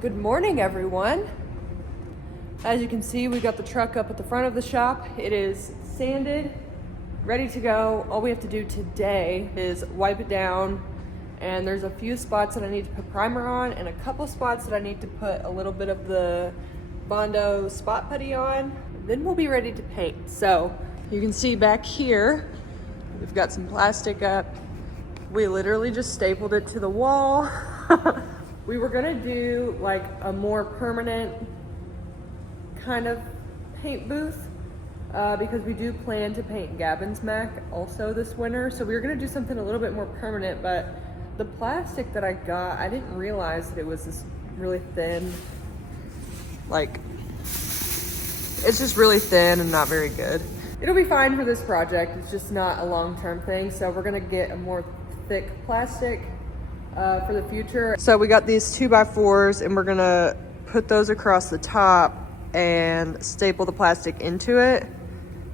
Good morning, everyone. As you can see, we got the truck up at the front of the shop. It is sanded, ready to go. All we have to do today is wipe it down, and there's a few spots that I need to put primer on and a couple spots that I need to put a little bit of the Bondo spot putty on. Then we'll be ready to paint. So you can see back here, we've got some plastic up. We literally just stapled it to the wall. We were gonna do like a more permanent kind of paint booth because we do plan to paint Gavin's Mack also this winter. So we were gonna do something a little bit more permanent, but the plastic that I got, I didn't realize that it was this really thin, like, it's just really thin and not very good. It'll be fine for this project. It's just not a long-term thing. So we're gonna get a more thick plastic for the future. So we got these 2x4s and we're gonna put those across the top and staple the plastic into it,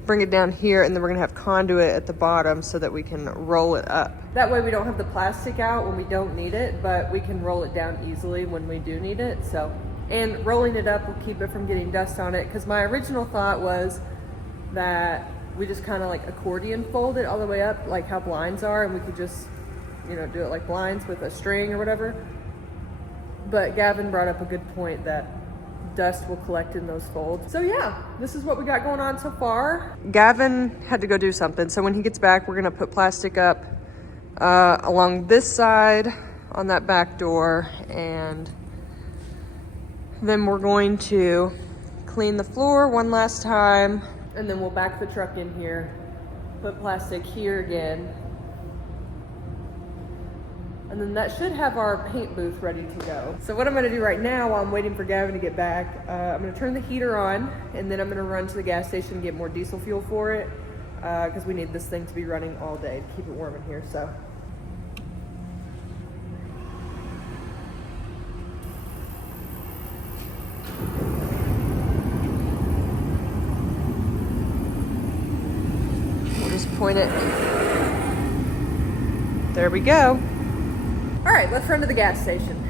bring it down here, and then we're gonna have conduit at the bottom so that we can roll it up. That way we don't have the plastic out when we don't need it, but we can roll it down easily when we do need it. So, and rolling it up will keep it from getting dust on it, because my original thought was that we just kind of like accordion fold it all the way up, like how blinds are, and we could just, you know, do it like blinds with a string or whatever. But Gavin brought up a good point that dust will collect in those folds. So yeah, this is what we got going on so far. Gavin had to go do something, so when he gets back, we're gonna put plastic up along this side on that back door, and then we're going to clean the floor one last time, and then we'll back the truck in here, put plastic here again, and then that should have our paint booth ready to go. So what I'm gonna do right now while I'm waiting for Gavin to get back, I'm gonna turn the heater on, and then I'm gonna run to the gas station and get more diesel fuel for it, because we need this thing to be running all day to keep it warm in here, so. We'll just point it. There we go. All right, let's run to the gas station.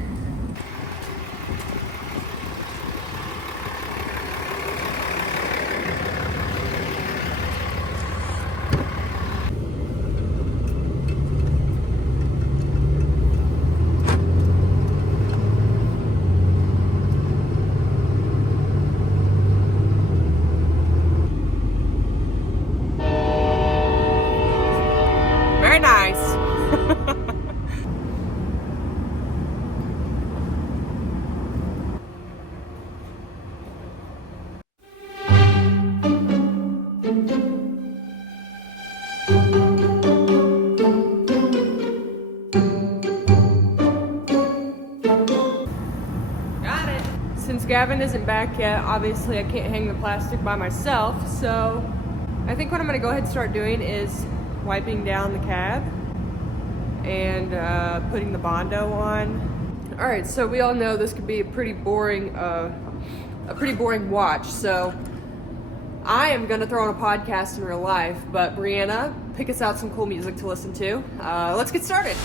Very nice. Since Gavin isn't back yet, obviously I can't hang the plastic by myself, so I think what I'm gonna go ahead and start doing is wiping down the cab and putting the Bondo on. All right, so we all know this could be a pretty boring watch, so I am gonna throw on a podcast in real life, but Brianna, pick us out some cool music to listen to. Let's get started.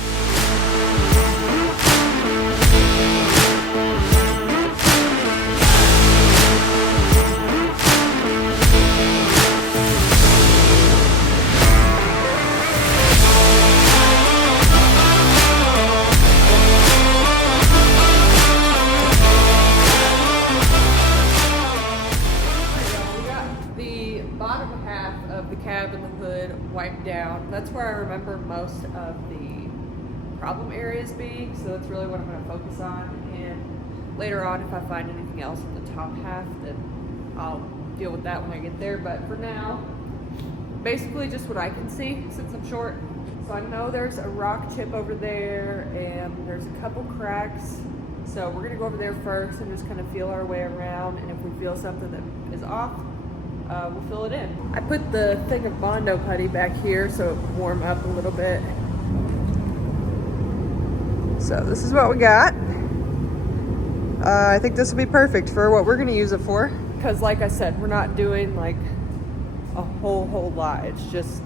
Cab and the hood wiped down. That's where I remember most of the problem areas being, so that's really what I'm going to focus on. And later on, if I find anything else in the top half, then I'll deal with that when I get there. But for now, basically just what I can see since I'm short. So I know there's a rock chip over there and there's a couple cracks. So we're going to go over there first and just kind of feel our way around, and if we feel something that is off, we'll fill it in. I put the thing of Bondo putty back here so it will warm up a little bit. So this is what we got. I think this will be perfect for what we're gonna use it for. Because like I said, we're not doing like a whole lot. It's just,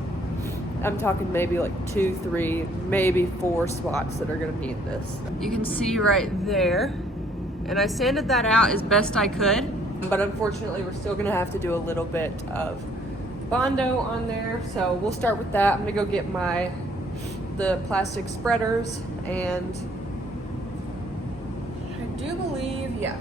I'm talking maybe like 2, 3, maybe 4 spots that are gonna need this. You can see right there, And I sanded that out as best I could, but unfortunately we're still gonna have to do a little bit of Bondo on there. So we'll start with that. I'm gonna go get the plastic spreaders, and I do believe, yeah.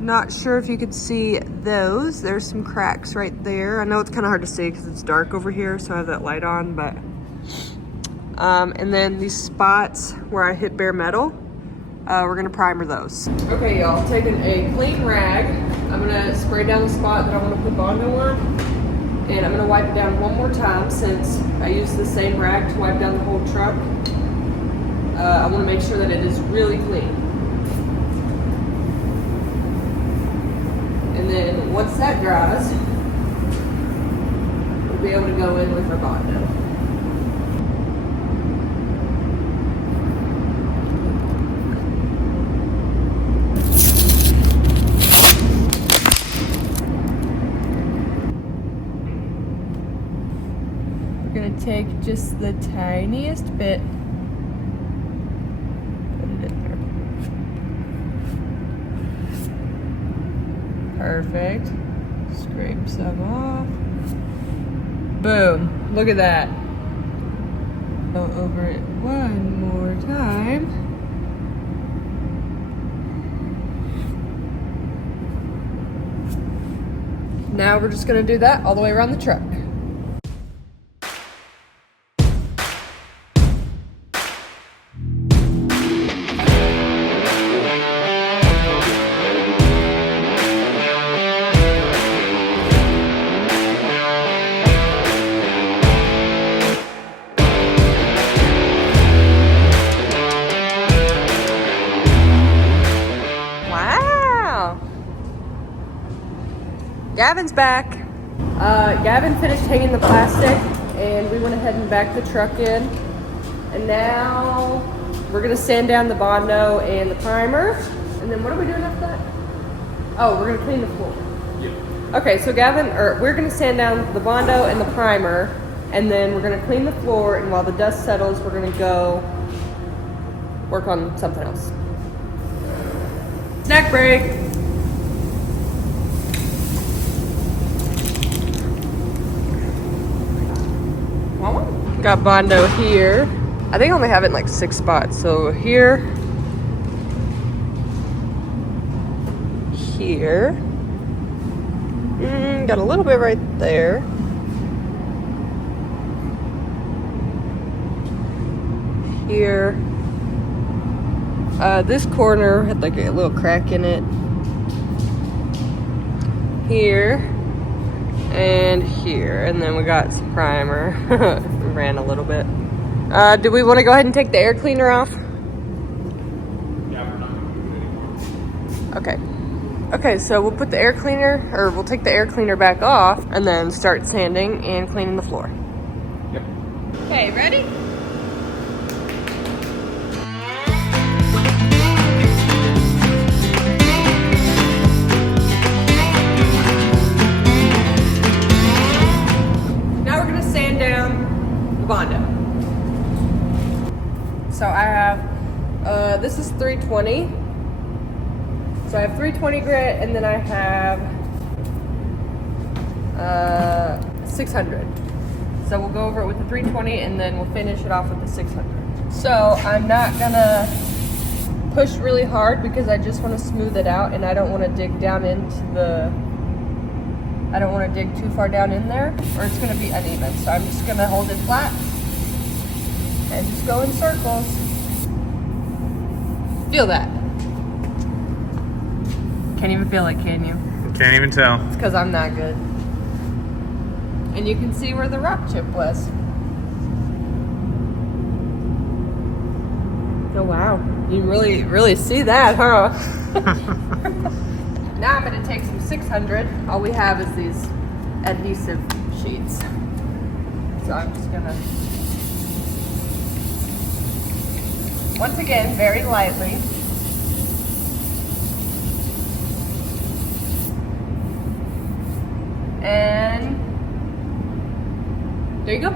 Not sure if you could see those. There's some cracks right there. I know it's kind of hard to see because it's dark over here, so I have that light on, but and then these spots where I hit bare metal, we're gonna primer those. Okay, y'all, taking a clean rag. I'm gonna spray down the spot that I want to put Bondo on, and I'm gonna wipe it down one more time since I used the same rag to wipe down the whole truck. I want to make sure that it is really clean. And then once that dries, we'll be able to go in with our Bondo. We're gonna take just the tiniest bit, put it in there. Perfect. Scrape some off. Boom. Look at that. Go over it one more time. Now we're just going to do that all the way around the truck. Gavin's back. Gavin finished hanging the plastic, and we went ahead and backed the truck in. And now we're gonna sand down the Bondo and the primer. And then what are we doing after that? Oh, we're gonna clean the floor. Yep. Okay, so we're gonna sand down the Bondo and the primer, and then we're gonna clean the floor. And while the dust settles, we're gonna go work on something else. Snack break. Got Bondo here. I think I only have it in like 6 spots. So here, got a little bit right there. Here, this corner had like a little crack in it. Here, and here, and then we got some primer. Ran a little bit. Do we want to go ahead and take the air cleaner off? Yeah, we're not going to do it anymore. Okay. Okay, so we'll put the air cleaner, or we'll take the air cleaner back off and then start sanding and cleaning the floor. Yep. Okay, ready? Bondo. So I have, this is 320. So I have 320 grit, and then I have 600. So we'll go over it with the 320, and then we'll finish it off with the 600. So I'm not gonna push really hard because I just want to smooth it out, and I don't want to dig down into I don't want to dig too far down in there, or it's going to be uneven. So I'm just going to hold it flat and just go in circles. Feel that. Can't even feel it, can you? Can't even tell. It's because I'm not good. And you can see where the rock chip was. Oh wow, you really see that, huh? Now I'm going to take some 600. All we have is these adhesive sheets. So I'm just going to, once again, very lightly. And there you go.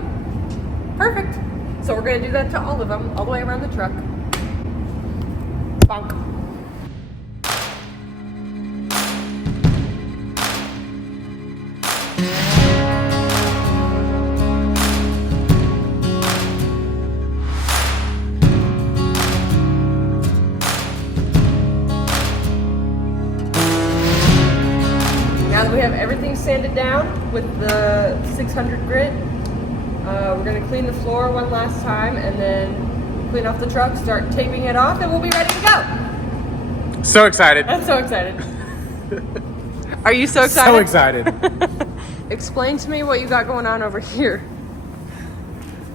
Perfect. So we're going to do that to all of them, all the way around the truck. Bonk. have everything sanded down with the 600 grit. We're gonna clean the floor one last time and then clean off the truck, start taping it off, and we'll be ready to go. So excited. I'm so excited. Are you so excited? So excited. Explain to me what you got going on over here.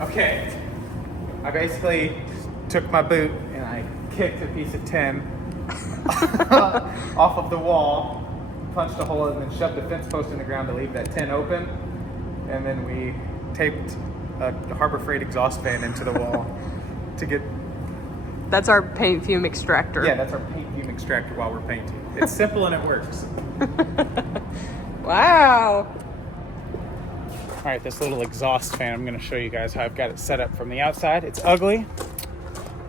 Okay. I basically took my boot and I kicked a piece of tin off of the wall, punched a hole, and then shoved a fence post in the ground to leave that tin open. And then we taped a Harbor Freight exhaust fan into the wall to get... That's our paint fume extractor. Yeah, that's our paint fume extractor while we're painting. It's simple and it works. Wow. All right, this little exhaust fan, I'm gonna show you guys how I've got it set up from the outside. It's ugly,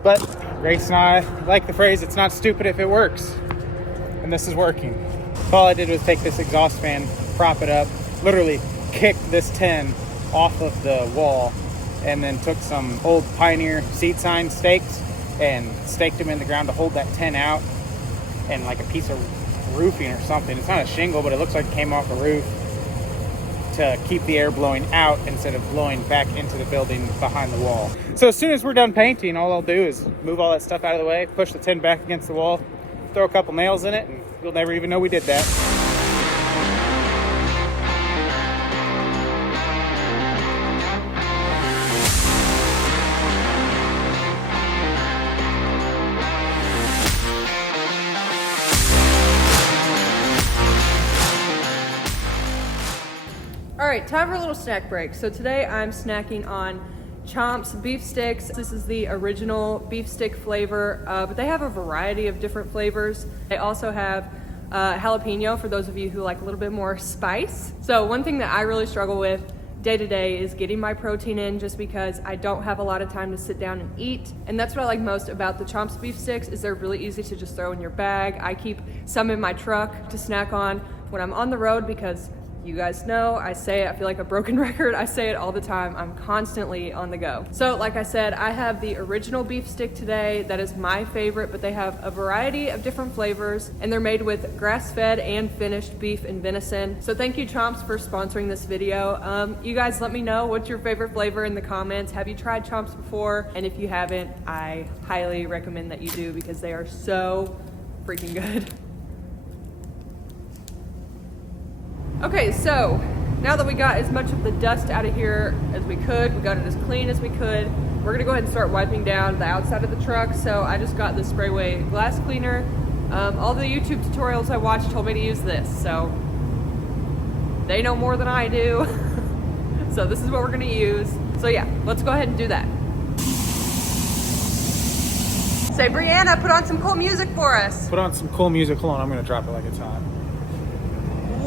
but Grayce and I like the phrase, it's not stupid if it works. And this is working. So all I did was take this exhaust fan, prop it up, literally kick this tin off of the wall, and then took some old Pioneer seat sign stakes and staked them in the ground to hold that tin out, and like a piece of roofing or something. It's not a shingle, but it looks like it came off the roof to keep the air blowing out instead of blowing back into the building behind the wall. So as soon as we're done painting, all I'll do is move all that stuff out of the way, push the tin back against the wall, throw a couple nails in it, and you'll never even know we did that. All right, time for a little snack break. So today I'm snacking on Chomp's beef sticks. This is the original beef stick flavor, but they have a variety of different flavors. They also have jalapeno for those of you who like a little bit more spice. So one thing that I really struggle with day to day is getting my protein in, just because I don't have a lot of time to sit down and eat. And that's what I like most about the Chomp's beef sticks, is they're really easy to just throw in your bag. I keep some in my truck to snack on when I'm on the road, because you guys know, I say it, I feel like a broken record. I say it all the time. I'm constantly on the go. So like I said, I have the original beef stick today. That is my favorite, but they have a variety of different flavors, and they're made with grass-fed and finished beef and venison. So thank you, Chomp's, for sponsoring this video. You guys let me know what's your favorite flavor in the comments. Have you tried Chomp's before? And if you haven't, I highly recommend that you do, because they are so freaking good. Okay, so now that we got as much of the dust out of here as we could, we got it as clean as we could, we're gonna go ahead and start wiping down the outside of the truck. So I just got the Sprayway glass cleaner. All the YouTube tutorials I watched told me to use this, so they know more than I do. So this is what we're gonna use. So yeah, let's go ahead and do that. Say, Brianna, put on some cool music for us. Put on some cool music. Hold on, I'm gonna drop it like it's hot.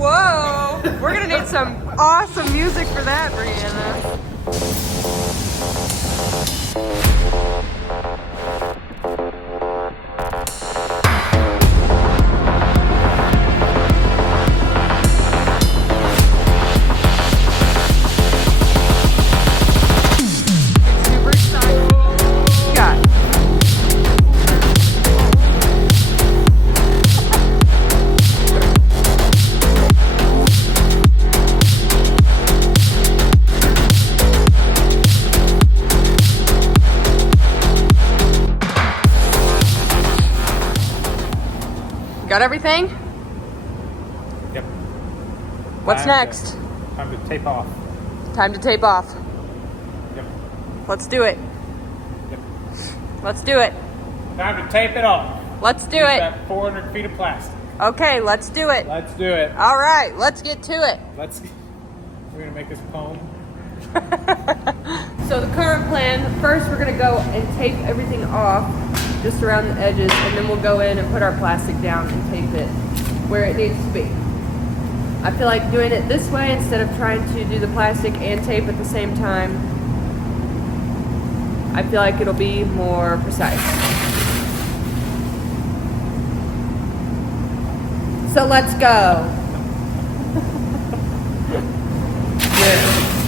Whoa, we're gonna need some awesome music for that, Brianna. Super excited. God. Got everything? Yep. What's next? Time to tape off. Time to tape off. Yep. Let's do it. Yep. Let's do it. Time to tape it off. Let's do Use it. That 400 feet of plastic. Okay, let's do it. Let's do it. All right, let's get to it. We're gonna make this poem. So the current plan, first we're gonna go and tape everything off just around the edges, and then we'll go in and put our plastic down and tape it where it needs to be. I feel like doing it this way instead of trying to do the plastic and tape at the same time. I feel like it'll be more precise. So let's go.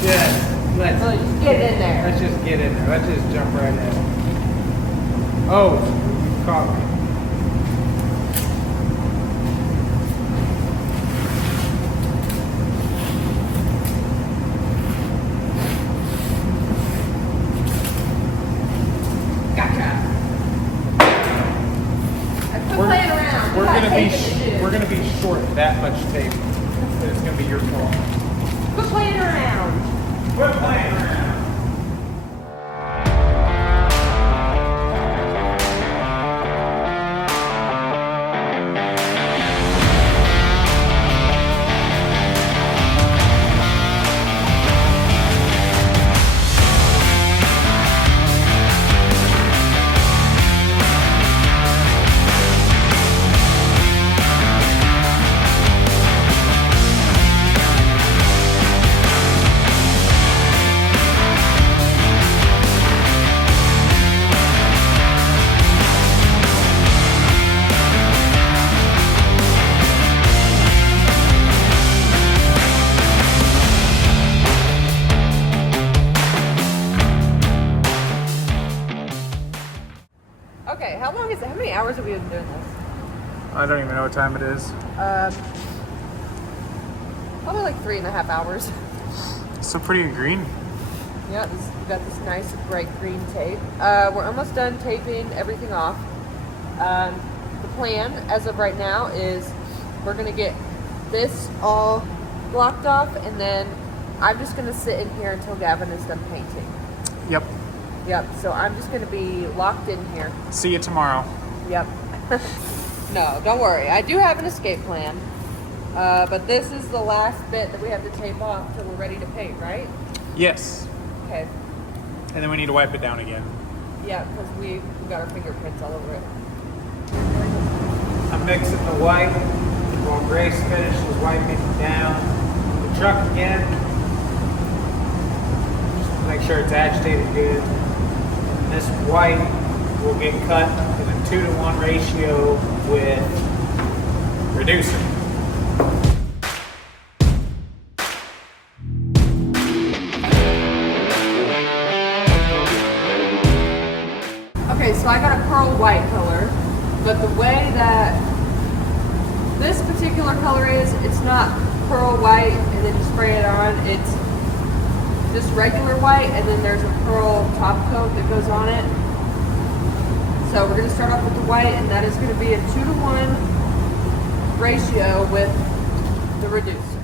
Yes. Let's Just get in there. Let's just get in there. Let's just jump right in. Oh, you caught me. we're gonna be short that much tape. That it's gonna be your fault. Quit playing around. Quit playing around. Okay, how long is it? How many hours have we been doing this? I don't even know what time it is. Probably like 3.5 hours. So pretty green. Yeah, we got this nice bright green tape. We're almost done taping everything off. The plan, as of right now, is we're gonna get this all blocked off, and then I'm just gonna sit in here until Gavin is done painting. Yep. Yep, so I'm just gonna be locked in here. See you tomorrow. Yep. No, don't worry. I do have an escape plan. But this is the last bit that we have to tape off till we're ready to paint, right? Yes. Okay. And then we need to wipe it down again. Yeah, because we got our fingerprints all over it. I'm mixing the white while Grayce finishes wiping down the truck again. Just to make sure it's agitated good. And this white will get cut in a 2-to-1 ratio with reducer. Okay, so I got a pearl white color, but the way that this particular color is, it's not pearl white and then you spray it on. It's just regular white, and then there's a pearl top coat that goes on it. So we're going to start off with the white, and that is going to be a 2-to-1 ratio with the reducer.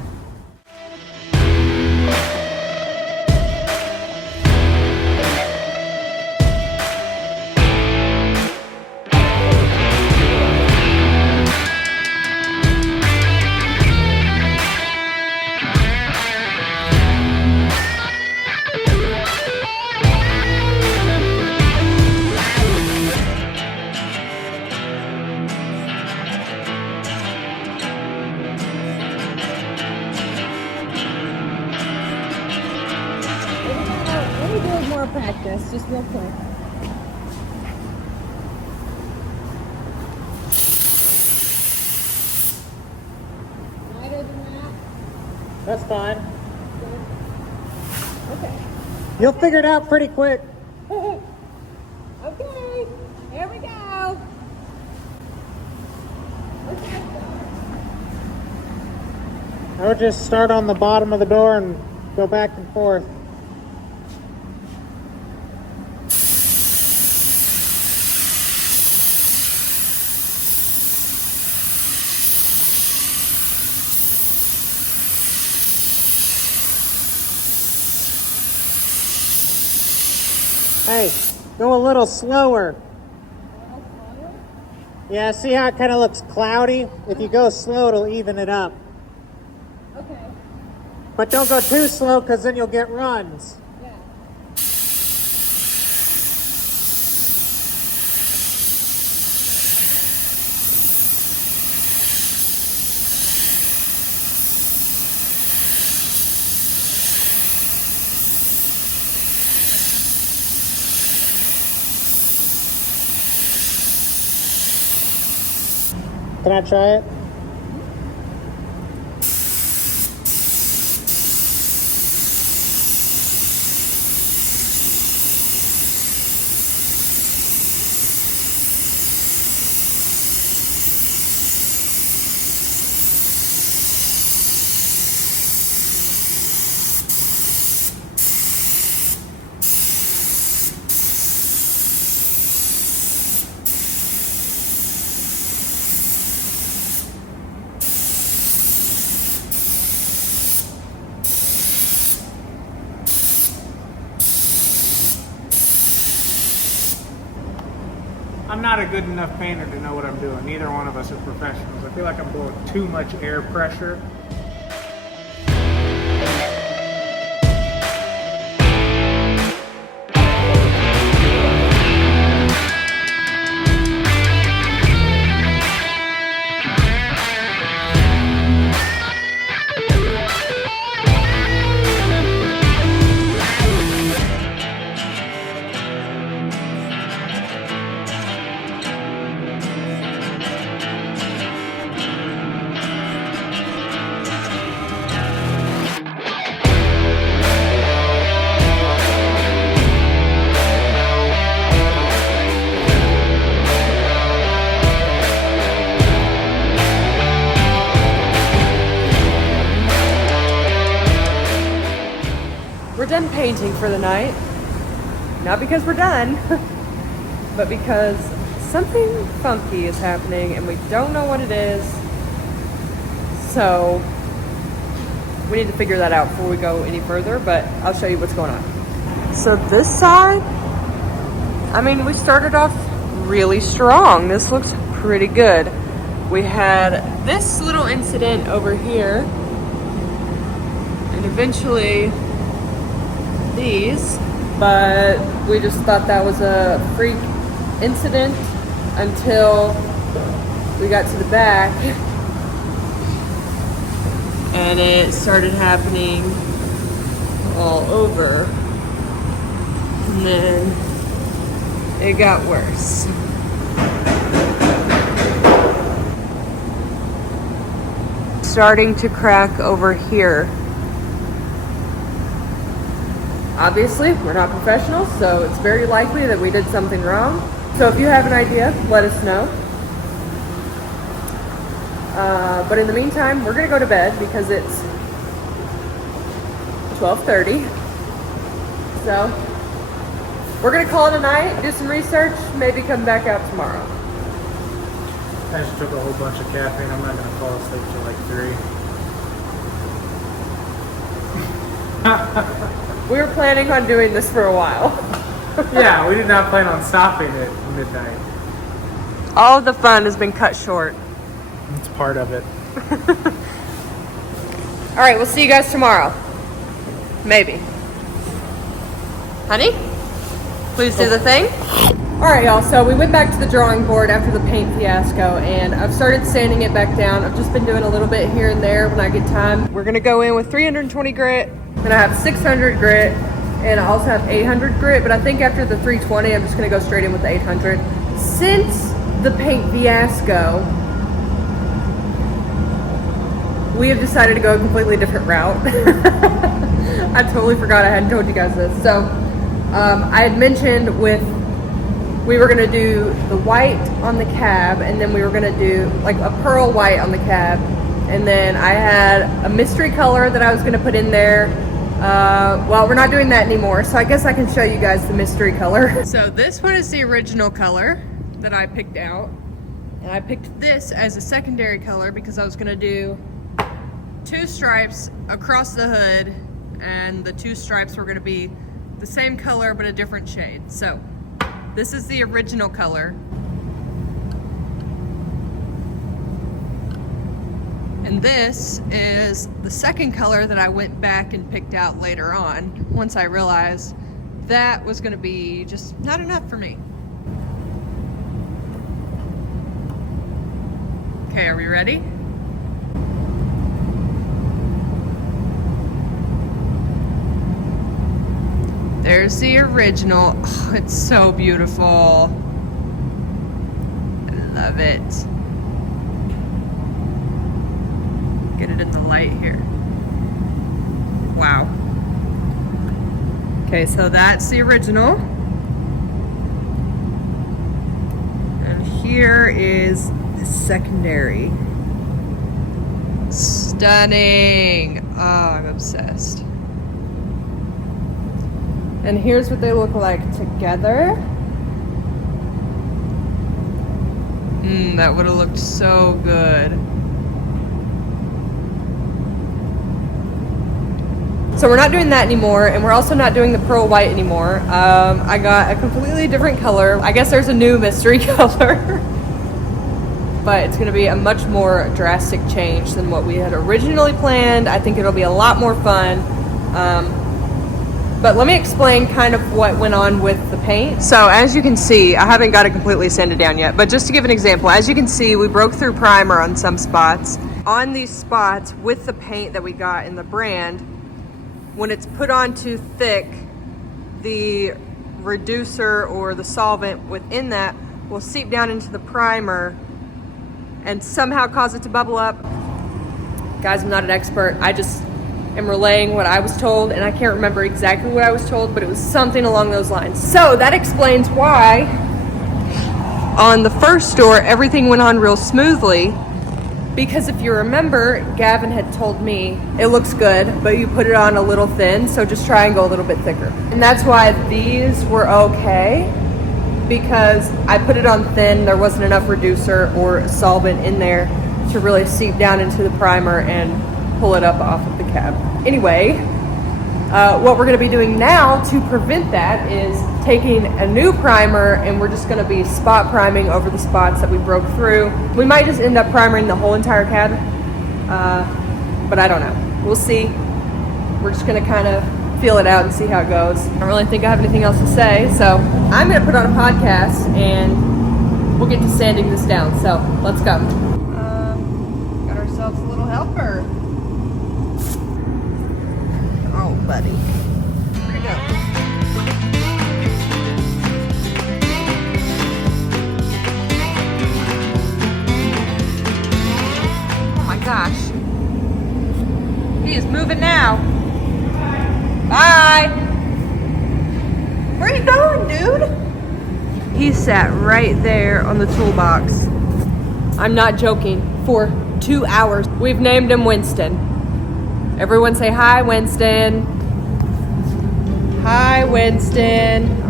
Practice, just real quick. Wider than that? That's fine. Okay. You'll figure it out pretty quick. Okay, here we go. Okay. I would just start on the bottom of the door and go back and forth. Hey, go a little slower. Yeah, see how it kind of looks cloudy? If you go slow, it'll even it up. Okay. But don't go too slow, because then you'll get runs. Yeah. Can I try it? I'm not a good enough painter to know what I'm doing. Neither one of us are professionals. I feel like I'm blowing too much air pressure. We're done painting for the night. Not because we're done, but because something funky is happening and we don't know what it is. So we need to figure that out before we go any further, but I'll show you what's going on. So this side, I mean, we started off really strong. This looks pretty good. We had this little incident over here, and eventually these, but we just thought that was a freak incident until we got to the back and it started happening all over, and then it got worse. Starting to crack over here. Obviously, we're not professionals, so it's very likely that we did something wrong. So if you have an idea, let us know. But in the meantime, we're gonna go to bed because it's 12:30. So we're gonna call it a night, do some research, maybe come back out tomorrow. I just took a whole bunch of caffeine. I'm not gonna fall asleep till like 3. We were planning on doing this for a while. Yeah, we did not plan on stopping at midnight. All of the fun has been cut short. It's part of it. All right, we'll see you guys tomorrow. Maybe. Honey, please do the thing. All right, y'all, so we went back to the drawing board after the paint fiasco, and I've started sanding it back down. I've just been doing a little bit here and there when I get time. We're gonna go in with 320 grit, and I have 600 grit, and I also have 800 grit, but I think after the 320, I'm just gonna go straight in with the 800. Since the paint fiasco, we have decided to go a completely different route. I totally forgot I hadn't told you guys this. So I had mentioned we were gonna do the white on the cab, and then we were gonna do like a pearl white on the cab, and then I had a mystery color that I was gonna put in there. Well, we're not doing that anymore, so I guess I can show you guys the mystery color. So this one is the original color that I picked out, and I picked this as a secondary color because I was gonna do 2 stripes across the hood, and the 2 stripes were gonna be the same color but a different shade. So this is the original color. And this is the second color that I went back and picked out later on once I realized that was gonna be just not enough for me. Okay, are we ready? There's the original. Oh, it's so beautiful. I love it. Get it in the light here. Wow. Okay, so that's the original. And here is the secondary. Stunning. Oh, I'm obsessed. And here's what they look like together. That would have looked so good. So we're not doing that anymore, and we're also not doing the pearl white anymore. I got a completely different color. I guess there's a new mystery color. But it's going to be a much more drastic change than what we had originally planned. I think it'll be a lot more fun. But let me explain kind of what went on with the paint. So as you can see, I haven't got it completely sanded down yet, but just to give an example, as you can see, we broke through primer on some spots. On these spots with the paint that we got in the brand, when it's put on too thick, the reducer or the solvent within that will seep down into the primer and somehow cause it to bubble up. Guys, I'm not an expert. I just am relaying what I was told, and I can't remember exactly what I was told, but it was something along those lines. So that explains why on the first store, everything went on real smoothly. Because if you remember, Gavin had told me, it looks good, but you put it on a little thin, so just try and go a little bit thicker. And that's why these were okay, because I put it on thin, there wasn't enough reducer or solvent in there to really seep down into the primer and pull it up off of the cab. Anyway, what we're gonna be doing now to prevent that is taking a new primer, and we're just gonna be spot priming over the spots that we broke through. We might just end up primering the whole entire cab, but I don't know. We'll see. We're just gonna kind of feel it out and see how it goes. I don't really think I have anything else to say, so I'm gonna put on a podcast and we'll get to sanding this down. So let's go. Got ourselves a little helper. Oh, buddy. Here we go. Oh my gosh. He is moving now. Bye. Where are you going, dude? He sat right there on the toolbox. I'm not joking. For 2 hours. We've named him Winston. Everyone say hi, Winston. Hi, Winston.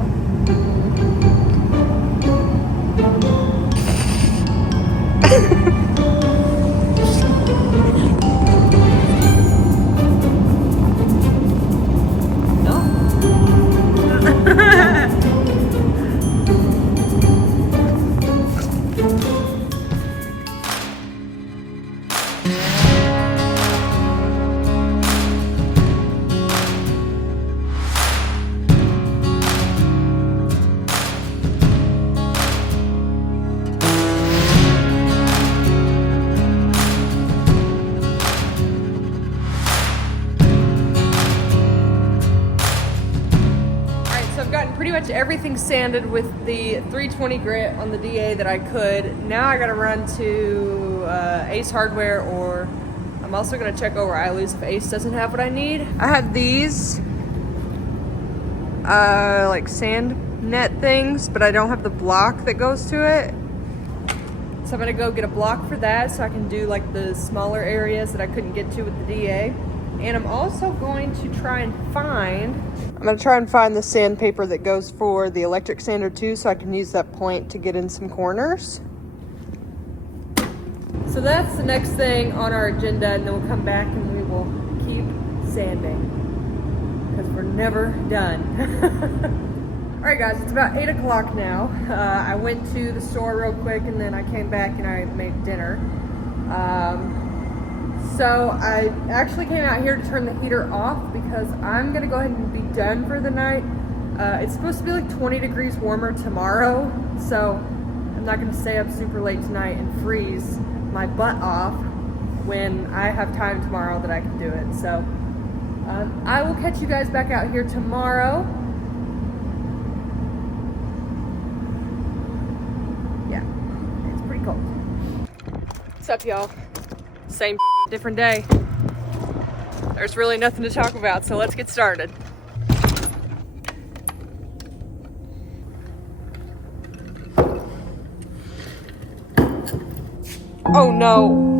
Pretty much everything sanded with the 320 grit on the DA that I could. Now I gotta run to Ace Hardware, or I'm also gonna check over Ilee's if Ace doesn't have what I need. I have these like sand net things, but I don't have the block that goes to it. So I'm gonna go get a block for that so I can do like the smaller areas that I couldn't get to with the DA. And I'm also going to try and find the sandpaper that goes for the electric sander too, so I can use that point to get in some corners. So that's the next thing on our agenda, and then we'll come back and we will keep sanding because we're never done. All right guys, it's about 8 o'clock now. I went to the store real quick and then I came back and I made dinner. So I actually came out here to turn the heater off because I'm gonna go ahead and be done for the night. It's supposed to be like 20 degrees warmer tomorrow, so I'm not gonna stay up super late tonight and freeze my butt off when I have time tomorrow that I can do it. So I will catch you guys back out here tomorrow. Yeah, it's pretty cold. What's up, y'all? Same different day. There's really nothing to talk about, so let's get started. Oh no.